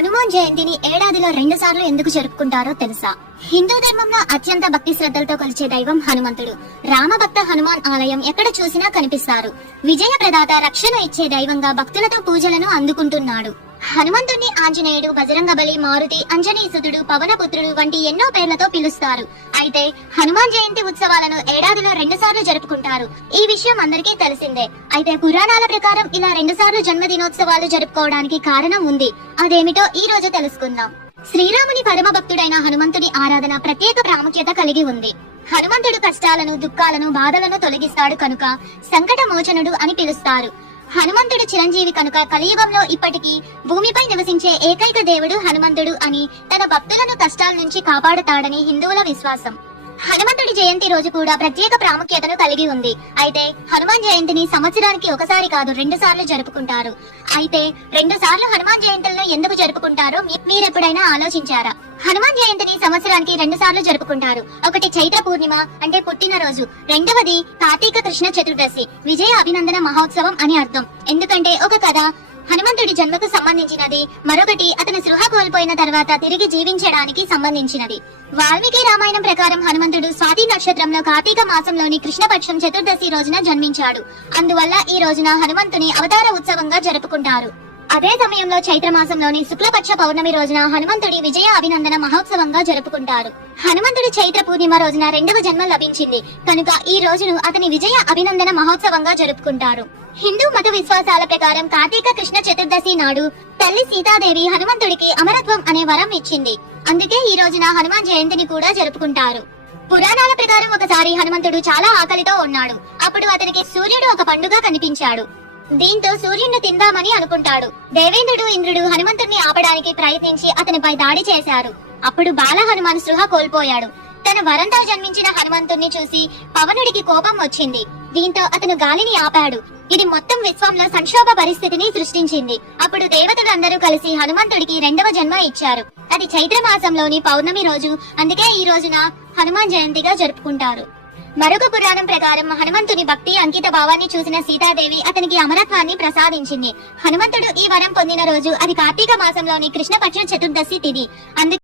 హనుమాన్ జయంతిని ఏడాదిలో 2 సార్లు ఎందుకు జరుపుకుంటారో తెలుసా? హిందూ ధర్మంలో అత్యంత భక్తి శ్రద్ధలతో కొలిచే దైవం హనుమంతుడు. రామభక్త హనుమాన్ ఆలయం ఎక్కడ చూసినా కనిపిస్తారు. విజయ ప్రదాత, రక్షణ ఇచ్చే దైవంగా భక్తులతో పూజలను అందుకుంటున్నాడు. హనుమంతుడిని ఆంజనేయుడు, బజరంగబలి, మారుతి, అంజనీసుతుడు, పవనపుత్రుడు వంటి ఎన్నో పేర్లతో పిలుస్తారు. అయితే హనుమాన్ జయంతి ఉత్సవాలను ఏడాదిలో 2 సార్లు జరుపుకుంటారు. ఈ విషయం అందరికీ తెలిసిందే. అయితే పురాణాల ప్రకారం ఇలా 2 సార్లు జన్మదినోత్సవాలు జరుపుకోవడానికి కారణం ఉంది. అదేమిటో ఈ రోజు తెలుసుకుందాం. శ్రీరాముని పరమ భక్తుడైన హనుమంతుని ఆరాధన ప్రత్యేక ప్రాముఖ్యత కలిగి ఉంది. హనుమంతుడు కష్టాలను, దుఃఖాలను, బాధలను తొలగిస్తాడు కనుక సంకట మోచనుడు అని పిలుస్తారు. హనుమంతుడు చిరంజీవి కనుక కలియుగంలో ఇప్పటికీ భూమిపై నివసించే ఏకైక దేవుడు హనుమంతుడు అని, తన భక్తులను కష్టాల నుంచి కాపాడుతాడని హిందువుల విశ్వాసం. హనుమంతుడి జయంతి రోజు కూడా ప్రత్యేక ప్రాముఖ్యతను కలిగి ఉంది. అయితే హనుమాన్ జయంతిని సంవత్సరానికి ఒకసారి కాదు 2 సార్లు జరుపుకుంటారు. అయితే 2 సార్లు హనుమాన్ జయంతులను ఎందుకు జరుపుకుంటారో మీరెప్పుడైనా ఆలోచించారా? హనుమాన్ జయంతిని సంవత్సరానికి 2 సార్లు జరుపుకుంటారు. ఒకటి చైత్ర పూర్ణిమ అంటే పుట్టినరోజు, రెండవది కార్తీక కృష్ణ చతుర్దశి, విజయ అభినందన మహోత్సవం అని అర్థం. ఎందుకంటే ఒక కథ హనుమంతుడి జన్మకు సంబంధించినది, మరొకటి అతను సృహ కోల్పోయిన తర్వాత తిరిగి జీవించడానికి సంబంధించినది. వాల్మీకి రామాయణం ప్రకారం హనుమంతుడు స్వాతి నక్షత్రంలో కార్తీక మాసంలోని కృష్ణపక్షం చతుర్దశి రోజున జన్మించాడు. అందువల్ల ఈ రోజున హనుమంతుని అవతార ఉత్సవంగా జరుపుకుంటారు. అదే సమయంలో చైత్ర మాసంలోని శుక్లపక్ష పౌర్ణమి రోజున హనుమంతుడి విజయ అభినందన మహోత్సవంగా జరుపుకుంటారు. హనుమంతుడి చైత్ర పూర్ణిమ రోజున 2వ జన్మ లభించింది కనుక ఈ రోజును అతని విజయ అభినందన మహోత్సవంగా జరుపుకుంటారు. హిందూ మత విశ్వాసాల ప్రకారం కార్తీక కృష్ణ చతుర్దశి నాడు తల్లి సీతాదేవి హనుమంతుడికి అమరత్వం అనే వరం ఇచ్చింది. అందుకే ఈ రోజున హనుమాన్ జయంతిని కూడా జరుపుకుంటారు. పురాణాల ప్రకారం ఒకసారి హనుమంతుడు చాలా ఆకలితో ఉన్నాడు. అప్పుడు అతనికి సూర్యుడు ఒక పండుగ కనిపించాడు. దీంతో సూర్యుడిని తిందామని అనుకుంటాడు. దేవేంద్రుడు, ఇంద్రుడు హనుమంతుడిని ఆపడానికి ప్రయత్నించి అతనిపై దాడి చేశారు. అప్పుడు బాల హనుమాన్ సృహ కోల్పోయాడు. తన వరంతో జన్మించిన హనుమంతుడిని చూసి పవనుడికి కోపం వచ్చింది. దీంతో అతను గాలిని ఆపాడు. ఇది మొత్తం విశ్వంలో సంక్షోభ పరిస్థితిని సృష్టించింది. అప్పుడు దేవతలందరూ కలిసి హనుమంతుడికి 2వ జన్మ ఇచ్చారు. అది చైత్ర మాసంలోని పౌర్ణమి రోజు. అందుకే ఈ రోజున హనుమాన్ జయంతిగా జరుపుకుంటారు. మరొక పురాణం ప్రకారం హనుమంతుని భక్తి, అంకిత భావాన్ని చూసిన సీతాదేవి అతనికి అమరత్వాన్ని ప్రసాదించింది. హనుమంతుడు ఈ వరం పొందిన రోజు అది కార్తీక మాసంలోని కృష్ణపక్ష చతుర్దశి తిథి. అందుకే